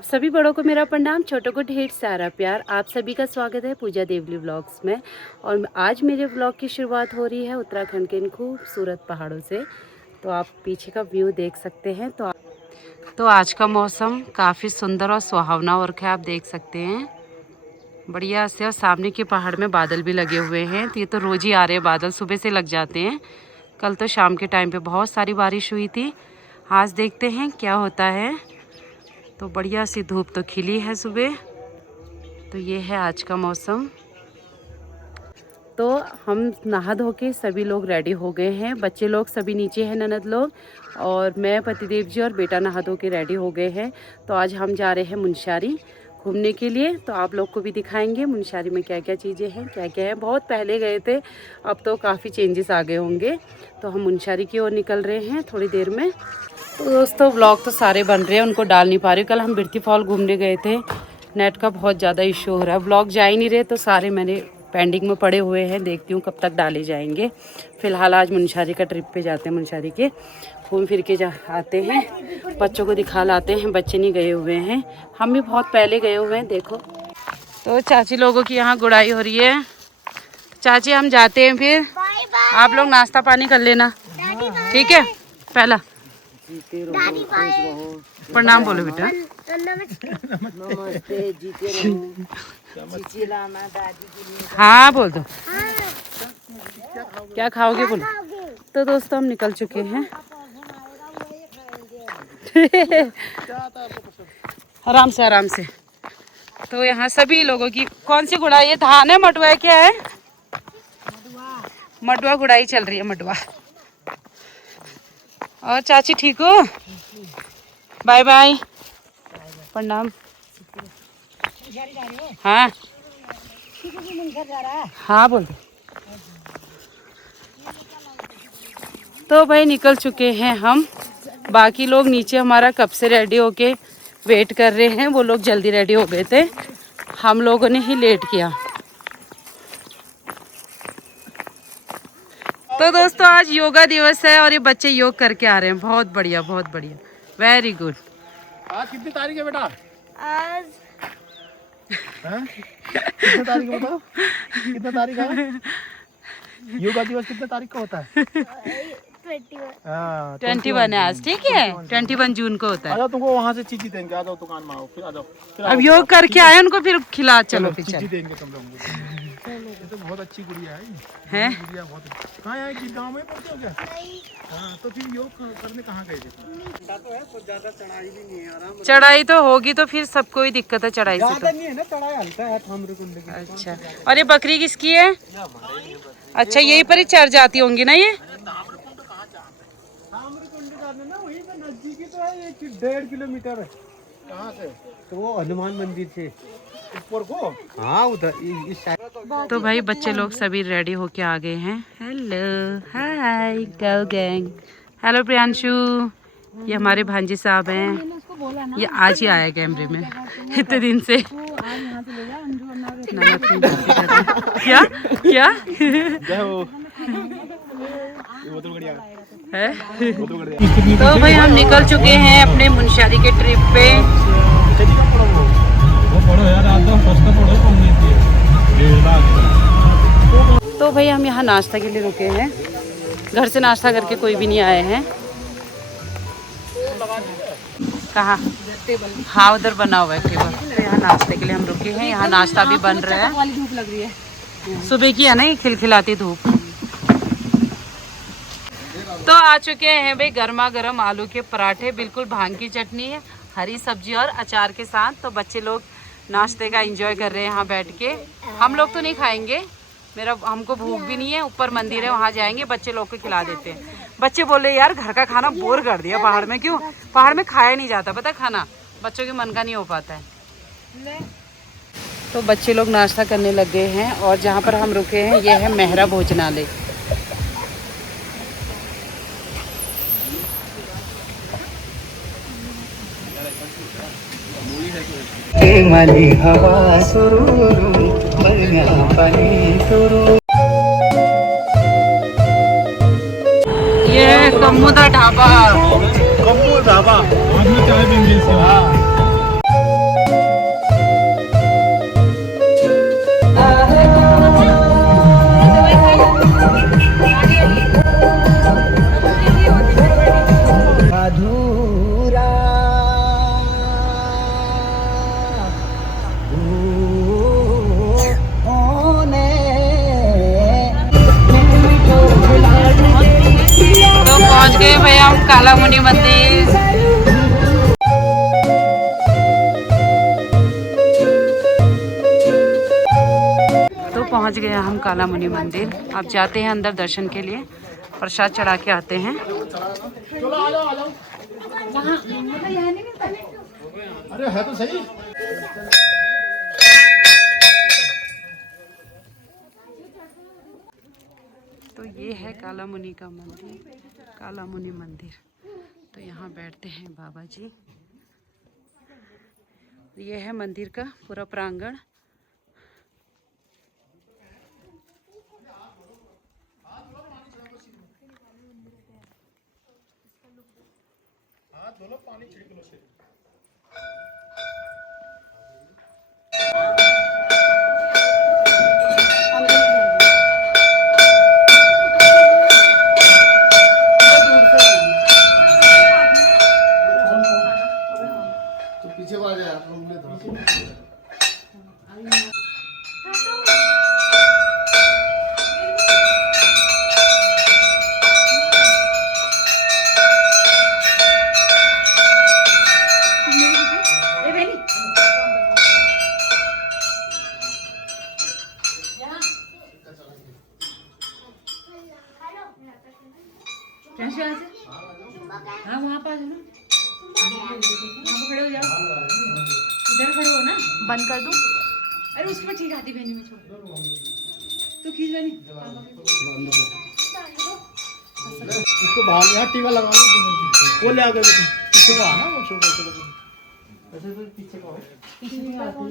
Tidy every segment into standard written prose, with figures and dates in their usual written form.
आप सभी बड़ों को मेरा प्रणाम, छोटों को ढेर सारा प्यार। आप सभी का स्वागत है पूजा देवली व्लॉग्स में। और आज मेरे व्लॉग की शुरुआत हो रही है उत्तराखंड के इन खूबसूरत पहाड़ों से। तो आप पीछे का व्यू देख सकते हैं। तो आज का मौसम काफ़ी सुंदर और सुहावना हो रखा है, आप देख सकते हैं बढ़िया से। और सामने के पहाड़ में बादल भी लगे हुए हैं। तो ये तो रोज़ ही आ रहे हैं बादल, सुबह से लग जाते हैं। कल तो शाम के टाइम पे बहुत सारी बारिश हुई थी। आज देखते हैं क्या होता है। तो बढ़िया सी धूप तो खिली है सुबह। तो ये है आज का मौसम। तो हम नहा धो के सभी लोग रेडी हो गए हैं। बच्चे लोग सभी नीचे हैं, ननद लोग, और मैं, पतिदेव जी और बेटा नहा धो के रेडी हो गए हैं। तो आज हम जा रहे हैं मुनस्यारी घूमने के लिए। तो आप लोग को भी दिखाएंगे मुनस्यारी में क्या क्या चीज़ें हैं, क्या क्या है। बहुत पहले गए थे, अब तो काफ़ी चेंजेस आ गए होंगे। तो हम मुनस्यारी की ओर निकल रहे हैं थोड़ी देर में। तो दोस्तों व्लॉग तो सारे बन रहे हैं, उनको डाल नहीं पा रही। कल हम बिरती फॉल घूमने गए थे, नेट का बहुत ज़्यादा इशू हो रहा है, व्लॉग जा ही नहीं रहे। तो सारे मैंने पेंडिंग में पड़े हुए हैं, देखती हूँ कब तक डाले जाएंगे। फ़िलहाल आज मुनस्यारी का ट्रिप पे जाते हैं, मुनस्यारी के घूम फिर के आते हैं, बच्चों को दिखा लाते हैं। बच्चे नहीं गए हुए हैं, हम भी बहुत पहले गए हुए हैं। देखो तो चाची लोगों की यहाँ गुड़ाई हो रही है। चाची हम जाते हैं, फिर आप लोग नाश्ता पानी कर लेना, ठीक है। पहला प्रणाम बोलो बेटा। नमस्ते, जीते हाँ बोल दो, क्या खाओगे बोलो। तो दोस्तों हम निकल चुके हैं। आराम से आराम से। तो यहाँ सभी लोगों की कौन सी गुड़ाई है, धान है, मडुआ है, क्या है? मडुआ गुड़ाई चल रही है, मडुआ। और चाची ठीक हो? बाय बाय, प्रणाम। हाँ हाँ बोल दो। तो भाई निकल चुके हैं हम। बाकी लोग नीचे हमारा कब से रेडी होके वेट कर रहे हैं। वो लोग जल्दी रेडी हो गए थे, हम लोगों ने ही लेट किया। तो दोस्तों आज योगा दिवस है और ये बच्चे योग करके आ रहे हैं। बहुत बढ़िया, बहुत बढ़िया, वेरी गुड। आज कितनी तारीख है बेटा? आज कितने तारीख है बताओ? कितने तारीख है? योगा दिवस कितने तारीख का होता है? 21 है आज, ठीक है। 21 जून को होता है। आ जाओ, तुमको वहाँ से चीजी देंगे। आ जाओ दुकान में, आओ, फिर आ जाओ। अब योग करके आए उनको फिर खिला, चलो फिर चीजी चल। देंगे तुम लोगों को। ये तो बहुत अच्छी गुड़िया है। गुड़िया बहुत अच्छी। कहाँ है कि गाँव में पढ़ते हो क्या? हाँ, तो फिर योग करने कहाँ गए थे? तो है, तो ज्यादा चढ़ाई भी नहीं है, आराम। चढ़ाई तो होगी तो फिर सबको ही दिक्कत है चढ़ाई से तो। नहीं है ना, चढ़ाई हल्का है, थामरेकुंड की। अच्छा, और ये बकरी किसकी है? अच्छा, यहीं पर ही चढ़ जाती होंगी ना ये। वहीं पे नजदीकी तो है, 1.5 किलोमीटर है। कहाँ से? तो वो हनुमान मंदिर से ऊपर को। हाँ उधर इस साइड। तो भाई बच्चे लोग सभी रेडी होके आ गए हैं। हेलो, हाय गर्ल गैंग। हेलो प्रियांशु, ये हमारे भांजी साहब हैं। ये आज ही आया कैमरे में, इतने दिन से। क्या क्या है? तो भाई हम निकल चुके हैं अपने मुनस्यारी के ट्रिप पे। तो भाई हम यहाँ नाश्ता के लिए रुके हैं, घर से नाश्ता करके कोई भी नहीं आए हैं। कहाँ? हाँ उधर बना हुआ है टेबल। तो यहाँ नाश्ते के लिए हम रुके हैं। यहाँ नाश्ता भी बन रहा है। धूप लग रही है सुबह की, है ना, ये खिलखिलाती धूप। तो आ चुके हैं भाई गर्मा गर्म आलू के पराठे, बिल्कुल भांग की चटनी है, हरी सब्जी और अचार के साथ। तो बच्चे लोग नाश्ते का एंजॉय कर रहे हैं यहाँ बैठ के। हम लोग तो नहीं खाएंगे, हमको भूख भी नहीं है। ऊपर मंदिर है, वहाँ जाएंगे, बच्चे लोग को खिला देते हैं। बच्चे बोले यार घर का खाना बोर कर दिया पहाड़ में। क्यों? पहाड़ में खाया नहीं जाता, पता खाना बच्चों के मन का नहीं हो पाता है। तो बच्चे लोग नाश्ता करने लग गए हैं। और जहाँ पर हम रुके हैं ये है मेहरा भोजनालय। हवा सुरूरू, ये कम्मू दा ढाबा। कम्मू ढाबा। अधूरा होने तो पहुंच गए भाई हम काला मुनि मंदिर। तो पहुंच गए हम काला मुनि मंदिर। अब जाते हैं अंदर दर्शन के लिए, प्रसाद चढ़ा के आते हैं। अरे है तो सही। तो ये है काला मुनि का मंदिर, काला मुनि मंदिर। तो यहाँ बैठते हैं बाबा जी। ये है मंदिर का पूरा प्रांगण। हाँ वहाँ पर ना, खड़े हो जाओ, इधर खड़े हो ना, बंद कर दूँ। अरे उस पर ठीक आती बहनी में छोड़ तो खींच बहनी। इसको बाहर यहाँ टीका लगा लो, वो ले आकर पीछे को आना, वो छोटे छोटे ऐसे तो पीछे को है, हम खुद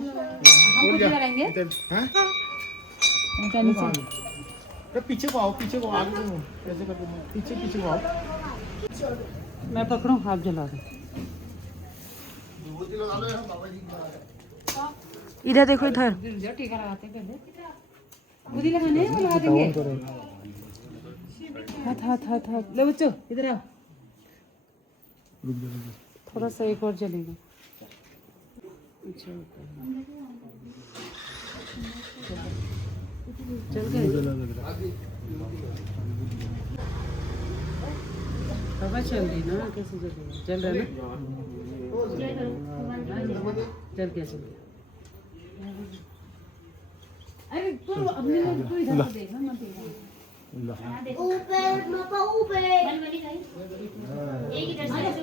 लगाएंगे। हैं तो पीछे को आओ, पीछे को आगे को ऐसे करके पीछे पीछे को आओ। मैं पकड़ूं, आप जला दो। इधर देखो, इधर टीका लगाते हैं पहले। बुद्धि लगाने हैं, वो लगा देंगे। हाथ हाथ हाथ हाथ लो बच्चों, इधर आओ। थोड़ा सा एक और जलेगा। अच्छा चल गए। हवा चल रही ना, कैसे जलेगा? जल रहा है ना, चल गया चल गया। अरे तो अपने लोग को इधर को देखना मत, ऊपर पापा ऊपर एक इधर से।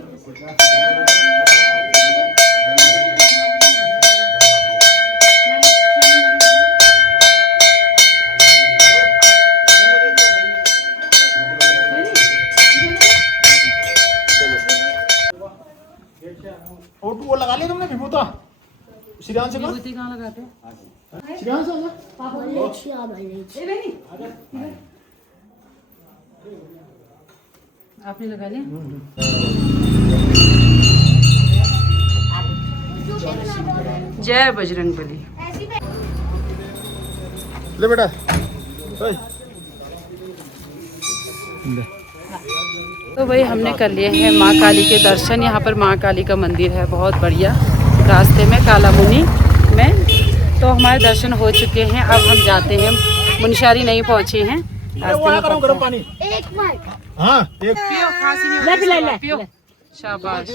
और वो लगा लिया तुमने विभूता? श्रीराम से विभूति कहाँ लगाते हैं? श्रीराम से पापा आपने लगा लिया? जय बजरंगबली। ले बेटा। तो भाई हमने कर लिए हैं माँ काली के दर्शन। यहाँ पर माँ काली का मंदिर है, बहुत बढ़िया, रास्ते में काला मुनि में। तो हमारे दर्शन हो चुके हैं। अब हम जाते हैं, मुनस्यारी नहीं पहुँचे हैं, रास्ते में गरम पानी एक मिनट। हाँ एक पियो, खांसी नहीं होगी, पियो। शाबाश।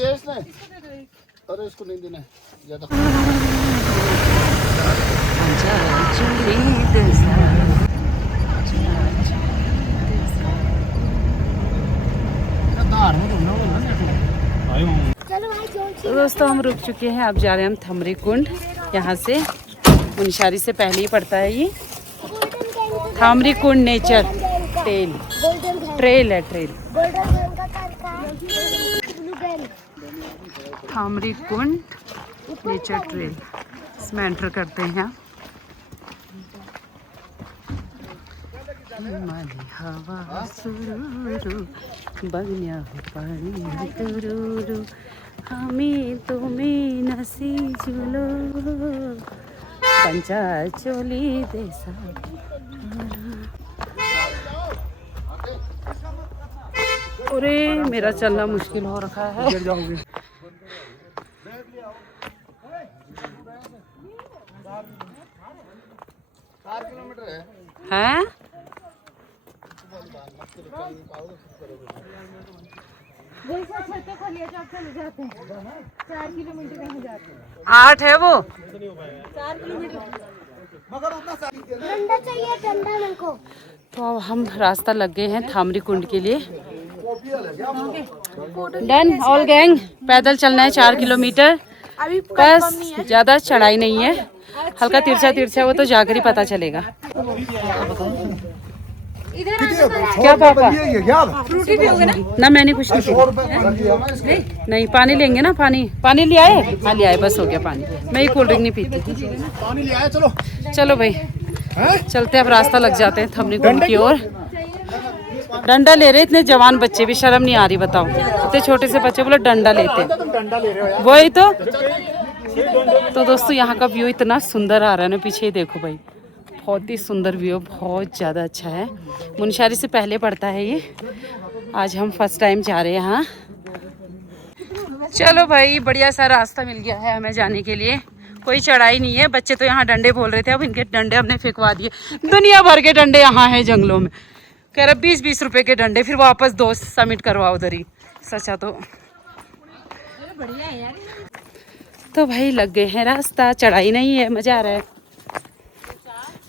अरे इसको नहीं देना है ज्यादा। तो दोस्तों हम रुक चुके हैं, अब जा रहे हैं हम थमरी कुंड। यहाँ से मुनस्यारी से पहले ही पड़ता है ये थमरी कुंड नेचर ट्रेल है, ट्रेल थमरी कुंड नेचर ट्रेल। इसमें एंटर करते हैं। हवा सुरूरू बगन्या पानी तुरूरू हमें तुम्हें नसी झुलो पंचा चोली देसा। अरे मेरा चलना मुश्किल हो रखा है। गिर जाओगे। हैं? 8 है वो। 4 किलोमीटर डंडा चाहिए, डंडा मेरे को। तो अब हम रास्ता लग गए हैं थामरी कुंड के लिए। डन ऑल गैंग, पैदल चलना है 4 किलोमीटर। बस ज्यादा चढ़ाई नहीं है, हल्का तिरछा तिरछा, वो तो जाकर ही पता चलेगा। क्या पापा? फ्रूटी पियोगे ना? ना मैंने कुछ नहीं पिया। नहीं पानी लेंगे ना, पानी ले आए? हाँ ले आए, बस हो गया पानी। मैं ये कोल्ड ड्रिंक नहीं पीती। पानी ले आए, चलो चलो भाई चलते, अब रास्ता लग जाते हैं थमरी कुंड की ओर। डंडा ले रहे इतने जवान बच्चे भी, शर्म नहीं आ रही बताओ, इतने छोटे से बच्चे बोले डंडा लेते। डंडा ले रहे हो यार। वही तो दोस्तों यहाँ का व्यू इतना सुंदर आ रहा है ना, पीछे ही देखो भाई, बहुत ही सुंदर व्यू, बहुत ज़्यादा अच्छा है। मुनस्यारी से पहले पड़ता है ये। आज हम फर्स्ट टाइम जा रहे हैं यहाँ। चलो भाई बढ़िया सा रास्ता मिल गया है हमें जाने के लिए, कोई चढ़ाई नहीं है। बच्चे तो यहाँ डंडे बोल रहे थे, अब इनके डंडे हमने फेंकवा दिए। दुनिया भर के डंडे यहाँ हैं जंगलों में, कह रहे 20-20 रुपए के डंडे, फिर वापस 2 सबमिट करवाओ उधर ही। सच्चा तो बढ़िया है यार। तो भाई लग गए हैं रास्ता, चढ़ाई नहीं है, मजा आ रहा है,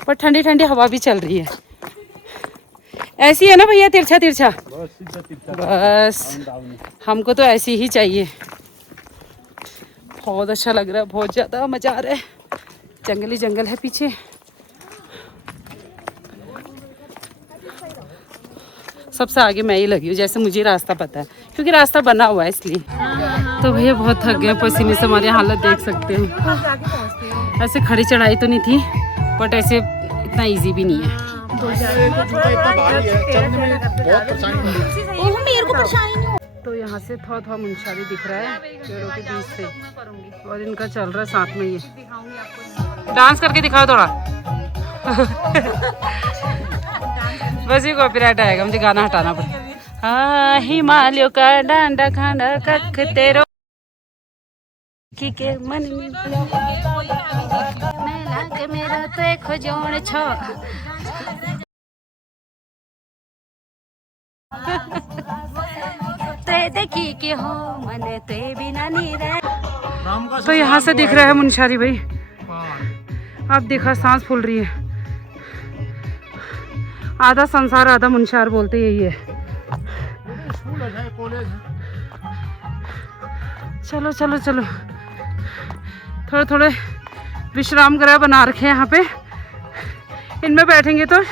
पर ठंडी ठंडी हवा भी चल रही है। ऐसी है ना भैया, तिरछा तिरछा, बस हमको तो ऐसी ही चाहिए। बहुत अच्छा लग रहा है, बहुत ज़्यादा मज़ा आ रहा है। जंगल ही जंगल है पीछे। सबसे आगे मैं ही लगी हूँ, जैसे मुझे रास्ता पता है, क्योंकि रास्ता बना हुआ है इसलिए। तो भैया बहुत थक गए, पसीने से हमारी हालत देख सकते हैं। ऐसे खड़ी चढ़ाई तो नहीं थी, बट ऐसे इतना इजी भी नहीं है। तो यहाँ से थोड़ा मुनस्यारी दिख रहा है पेड़ों के बीच से, और इनका चल रहा है साथ में। ये डांस करके दिखाओ थोड़ा। बस ये कॉपीराइट आएगा, मुझे गाना हटाना पड़ेगा। हाँ हिमालयों का डांडा खांडा कख तेरो के मन में मेरा तो एक खोजोन छो। ते देखी के हो मने ते बिना नहीं रह। तो यहाँ से दिख रहा है मुनस्यारी भाई, अब देखा सांस फूल रही है। आधा संसार आधा मुनस्यार बोलते यही है। चलो चलो चलो, थोड़े थोड़े विश्राम गृह बना रखे हैं यहाँ पे, इनमें बैठेंगे तो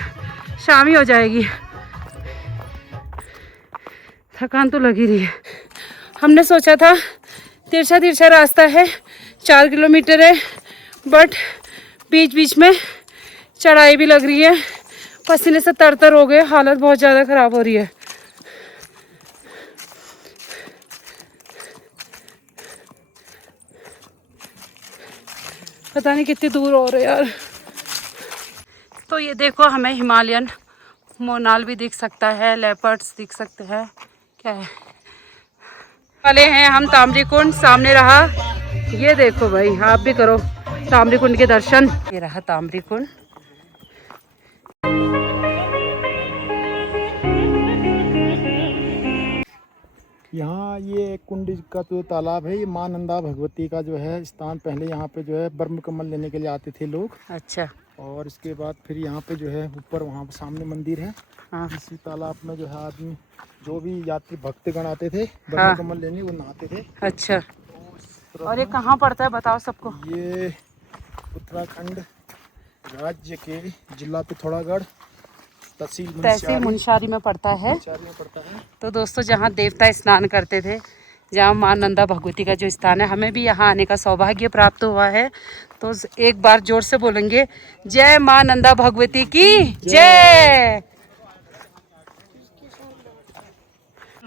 शाम ही हो जाएगी। थकान तो लगी रही है। हमने सोचा था तिरछा तिरछा रास्ता है, 4 किलोमीटर है, बट बीच बीच में चढ़ाई भी लग रही है, पसीने से तरतर हो गए, हालत बहुत ज़्यादा ख़राब हो रही है। पता नहीं कितनी दूर हो रहे यार। तो ये देखो, हमें हिमालयन मोनाल भी दिख सकता है, लेपर्ड्स दिख सकते हैं। क्या है वाले हैं हम तामरी कुंड, सामने रहा। ये देखो भाई, आप भी करो तामरी कुंड के दर्शन। ये रहा तामरी कुंड। यहाँ ये कुंड का जो तालाब है, ये माँ नंदा भगवती का जो है स्थान। पहले यहाँ पे जो है ब्रह्म कमल लेने के लिए आते थे लोग। अच्छा। और इसके बाद फिर यहाँ पे जो है ऊपर वहाँ सामने मंदिर है। हाँ। इसी तालाब में जो है आदमी, जो भी यात्री भक्तगण आते थे ब्रह्म कमल लेने, वो नहाते थे। अच्छा। और ये कहाँ पड़ता है बताओ सबको? ये उत्तराखंड राज्य के जिला पिथौरागढ़, तहसील मुनस्यारी में पड़ता है। तो दोस्तों, जहाँ देवता स्नान करते थे, जहाँ माँ नंदा भगवती का जो स्थान है, हमें भी यहाँ आने का सौभाग्य प्राप्त हुआ है। तो एक बार जोर से बोलेंगे, जय माँ नंदा भगवती की जय।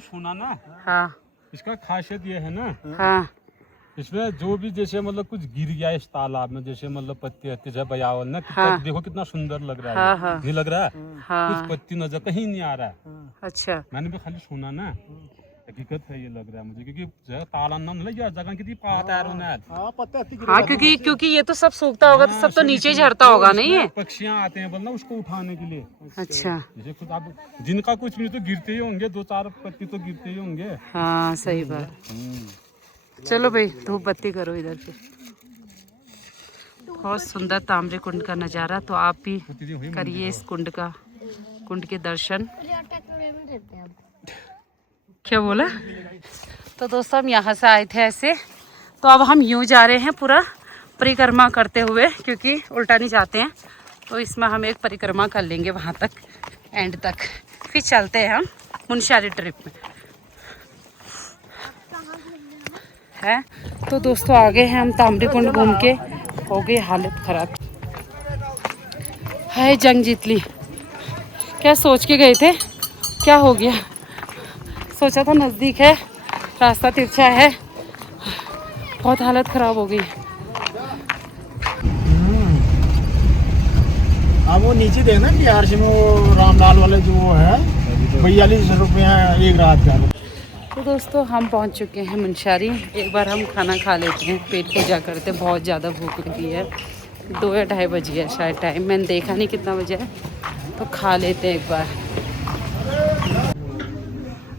सुना ना? हाँ। इसका खासियत ये है ना, हाँ, इसमें जो भी जैसे मतलब कुछ गिर गया इस तालाब में, जैसे मतलब पत्ती हत्ती जब बयावल ना हाँ। देखो कितना सुंदर लग रहा है। हाँ, हाँ। नहीं लग रहा है? हाँ। कुछ पत्ती नजर कहीं नहीं आ रहा है। अच्छा। मैंने भी खाली सुना ना, हकीकत है ये लग रहा है मुझे, क्योंकि तालाब ना मतलब ये जगह कितनी पात है हाँ, क्योंकि ये तो सब सूखता होगा तो सब तो नीचे ही झरता होगा, नहीं है? पक्षियाँ आते हैं बोलना उसको उठाने के लिए। अच्छा। जैसे कुछ अब जिनका कुछ नहीं तो गिरते ही होंगे, 2-4 पत्ती तो गिरते ही होंगे। हाँ, सही बात। चलो भाई, धूप बत्ती करो इधर पे। बहुत सुंदर ताम्रे कुंड का नज़ारा, तो आप भी करिए इस कुंड के दर्शन। क्या बोला? तो दोस्तों हम यहाँ से आए थे ऐसे, तो अब हम यूँ जा रहे हैं पूरा परिक्रमा करते हुए, क्योंकि उल्टा नहीं जाते हैं, तो इसमें हम एक परिक्रमा कर लेंगे वहाँ तक, एंड तक, फिर चलते हैं हम मुनस्यारी ट्रिप में है। तो दोस्तों आ गए हैं हम ताम्रे कुंड घूम के, हो गई हालत खराब है। जंग जीत ली। क्या सोच के गए थे, क्या हो गया? सोचा था नज़दीक है, रास्ता तिरछा है, बहुत हालत ख़राब हो गई। अब वो नीचे देखना BRC में वो रामलाल वाले जो वो है 42 रुपया एक रात का। तो दोस्तों हम पहुंच चुके हैं मुनस्यारी। एक बार हम खाना खा लेते हैं, पेट पूजा करते, बहुत ज़्यादा भूख लगी है। 2 या 2:30 बज गया शायद, टाइम मैंने देखा नहीं कितना बजे है, तो खा लेते हैं एक बार।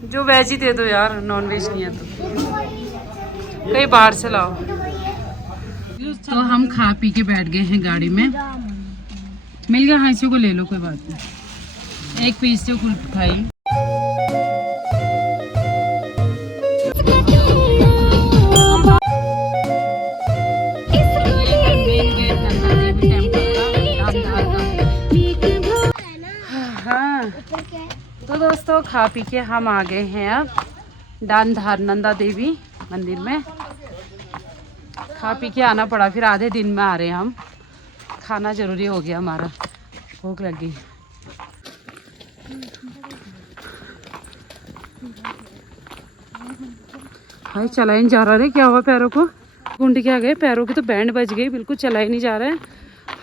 जो वेज ही दे दो यार, नॉन वेज नहीं है तो कहीं बाहर से लाओ। तो हम खा पी के बैठ गए हैं गाड़ी में। मिल गया, हाँ इसी को ले लो, कोई बात नहीं। एक पीस से कुल खाई। हाँ, तो दोस्तों खा पी के हम आ गए हैं अब दानधार नंदा देवी मंदिर में। खा पी के आना पड़ा, फिर आधे दिन में आ रहे हैं हम। खाना जरूरी हो गया हमारा, भूख लग गई। भाई चला ही नहीं जा रहा रे, क्या हुआ पैरों को? कुंड के आ गए, पैरों की तो बैंड बज गई, बिल्कुल चला ही नहीं जा रहा है।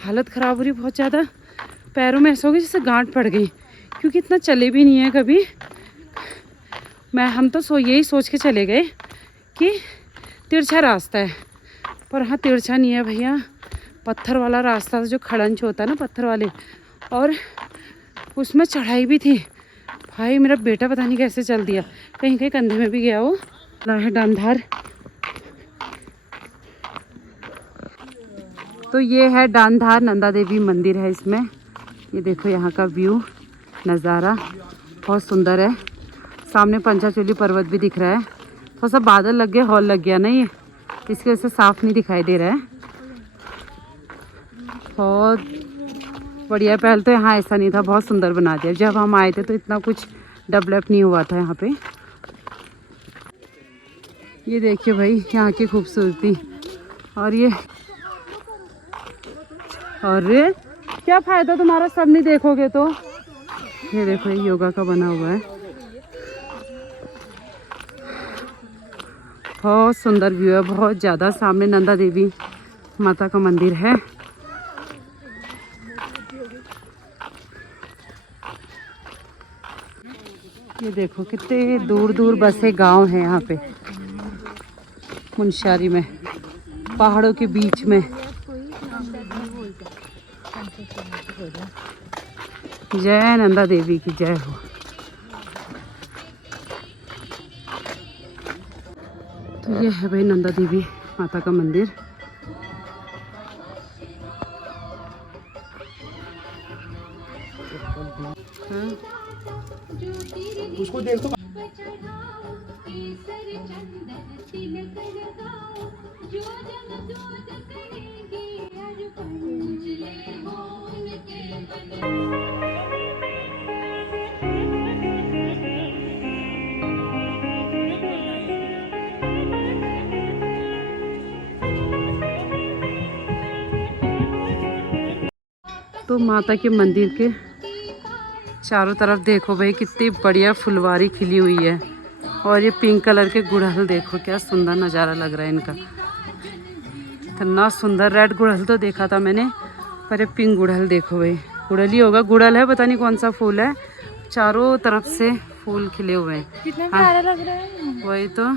हालत ख़राब हो रही बहुत ज़्यादा, पैरों में ऐसा हो गया जैसे गांठ पड़ गई, क्योंकि इतना चले भी नहीं है कभी। हम तो यही सोच के चले गए कि तिरछा रास्ता है, पर हाँ तिरछा नहीं है भैया, पत्थर वाला रास्ता जो खड़ंच होता है ना, पत्थर वाले, और उसमें चढ़ाई भी थी। भाई मेरा बेटा पता नहीं कैसे चल दिया, कहीं कहीं कंधे में भी गया वो। है दानधार, तो ये है दानधार नंदा देवी मंदिर है इसमें। ये देखो यहाँ का व्यू नज़ारा बहुत सुंदर है। सामने पंचाचूली पर्वत भी दिख रहा है, थोड़ा सा बादल लग गया, हॉल लग गया ना ये, इसकी वजह से साफ नहीं दिखाई दे रहा है। बहुत बढ़िया, पहले तो यहाँ ऐसा नहीं था, बहुत सुंदर बना दिया। जब हम आए थे तो इतना कुछ डेवलप नहीं हुआ था यहाँ पे। ये देखिए भाई यहाँ की खूबसूरती, और ये अरे क्या फ़ायदा तुम्हारा, सब नहीं देखोगे तो। ये देखो ये योगा का बना हुआ है, बहुत सुंदर व्यू है, बहुत ज़्यादा। सामने नंदा देवी माता का मंदिर है। ये देखो कितने दूर दूर बसे गांव हैं यहाँ पे मुनस्यारी में, पहाड़ों के बीच में। जय नंदा देवी की जय हो। तो ये है भाई नंदा देवी माता का मंदिर। उसको देख तो तो माता के मंदिर के चारों तरफ देखो भाई कितनी बढ़िया फुलवारी खिली हुई है, और ये पिंक कलर के गुड़हल देखो, क्या सुंदर नज़ारा लग रहा है इनका। इतना सुंदर रेड गुड़हल तो देखा था मैंने, पर ये पिंक गुड़हल देखो भाई। गुड़हल ही होगा, गुड़हल है, पता नहीं कौन सा फूल है। चारों तरफ से फूल खिले हुए हैं। कितना प्यारा लग रहा है। वही तो।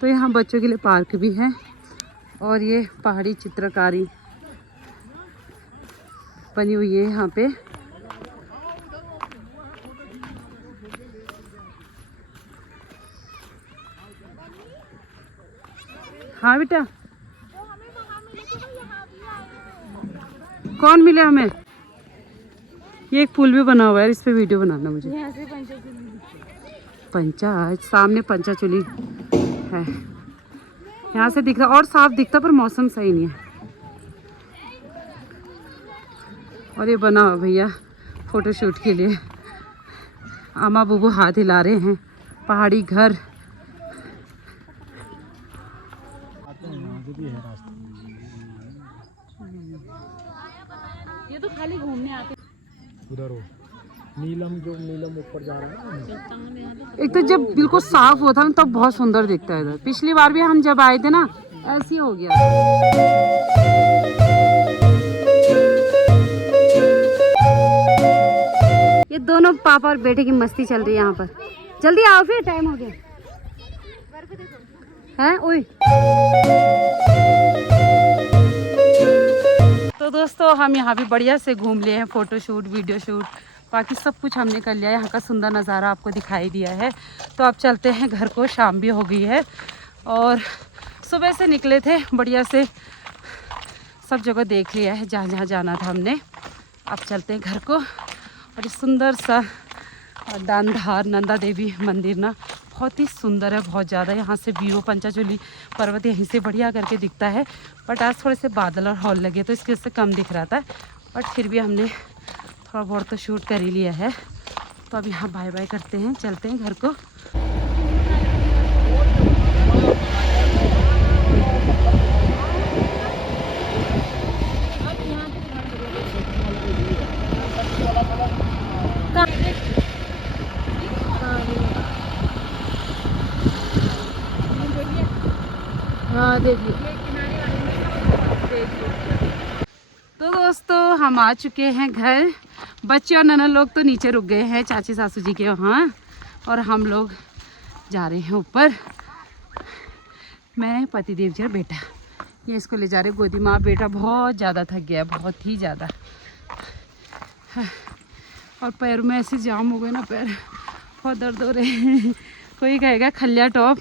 तो यहाँ बच्चों के लिए पार्क भी है और ये पहाड़ी चित्रकारी बनी हुई है यहाँ पे। हाँ बेटा, कौन मिले हमें? ये एक पुल भी बना हुआ है, इस पे वीडियो बनाना मुझे। यहाँ से पंचा सामने पंचाचूली है, यहाँ से दिख रहा और साफ दिखता, पर मौसम सही नहीं है। और ये बना हुआ भैया फोटोशूट के लिए। आमा बुबू हाथ हिला रहे हैं। पहाड़ी घर। ये तो खाली घूमने आते। उधर हो नीलम, जो नीलम ऊपर जा रहा है। एक तो जब बिल्कुल साफ होता है तब बहुत सुंदर दिखता है इधर। पिछली बार भी हम जब आए थे ना, ऐसे ही हो गया। ये दोनों पापा और बेटे की मस्ती चल रही है यहाँ पर। जल्दी आओ फिर, टाइम हो गया है। ओए तो दोस्तों हम यहाँ भी बढ़िया से घूम लिए हैं, फोटो शूट, वीडियो शूट, बाकी सब कुछ हमने कर लिया है। यहाँ का सुंदर नज़ारा आपको दिखाई दिया है। तो अब चलते हैं घर को, शाम भी हो गई है और सुबह से निकले थे, बढ़िया से सब जगह देख लिया है जहाँ जहाँ जाना था हमने। अब चलते हैं घर को। और ये सुंदर सा दानधार नंदा देवी मंदिर ना बहुत ही सुंदर है, बहुत ज़्यादा। यहाँ से व्यू पंचाचूली पर्वत यहीं से बढ़िया करके दिखता है। बट आज थोड़े से बादल और हॉल लगे तो इसकी वजह से कम दिख रहा था, बट फिर भी हमने थोड़ा बहुत तो शूट कर ही लिया है। तो अब यहाँ बाय बाय करते हैं, चलते हैं घर को। हाँ देखिए। तो दोस्तों हम आ चुके हैं घर। बच्चे और ननद लोग तो नीचे रुक गए हैं चाची सासू जी के वहाँ, और हम लोग जा रहे हैं ऊपर। मैं, पतिदेव जी और बेटा, ये इसको ले जा रहे गोदी माँ। बेटा बहुत ज़्यादा थक गया, बहुत ही ज़्यादा। और पैर में ऐसे जाम हो गए ना, पैर बहुत दर्द हो रहे हैं। कोई कहेगा खलिया टॉप,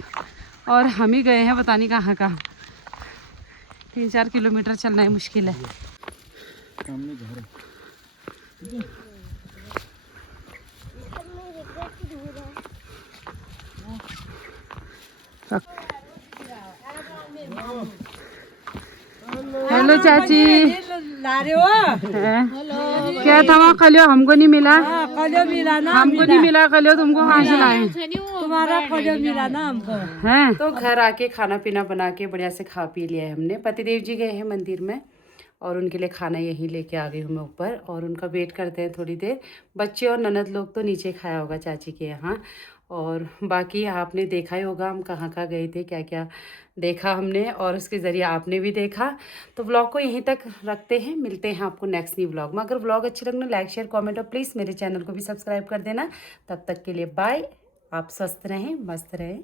और हम ही गए हैं पता नहीं कहाँ कहाँ। 3-4 किलोमीटर चलना है, मुश्किल है। हेलो चाची, ला रहे हो? क्या था वहाँ खलियो? हमको नहीं मिला। खजो मिला ना, हमको नहीं मिला खलियो, तुमको कहाँ से लाए? तुम्हारा खजो मिला ना हमको। हैं? तो घर आके खाना पीना बना के बढ़िया से खा पी लिया है हमने। पतिदेव जी गए हैं मंदिर में और उनके लिए खाना यहीं लेके आ गई हूँ मैं ऊपर, और उनका वेट करते हैं थोड़ी देर। बच्चे और ननद लोग तो नीचे खाया होगा चाची के यहाँ, और बाकी आपने देखा ही होगा हम कहाँ कहाँ गए थे, क्या क्या देखा हमने, और उसके ज़रिए आपने भी देखा। तो व्लॉग को यहीं तक रखते हैं, मिलते हैं आपको नेक्स्ट न्यू व्लॉग में। अगर व्लॉग अच्छे लगना, लाइक शेयर कमेंट और प्लीज़ मेरे चैनल को भी सब्सक्राइब कर देना। तब तक के लिए बाय। आप स्वस्थ रहें, मस्त रहें।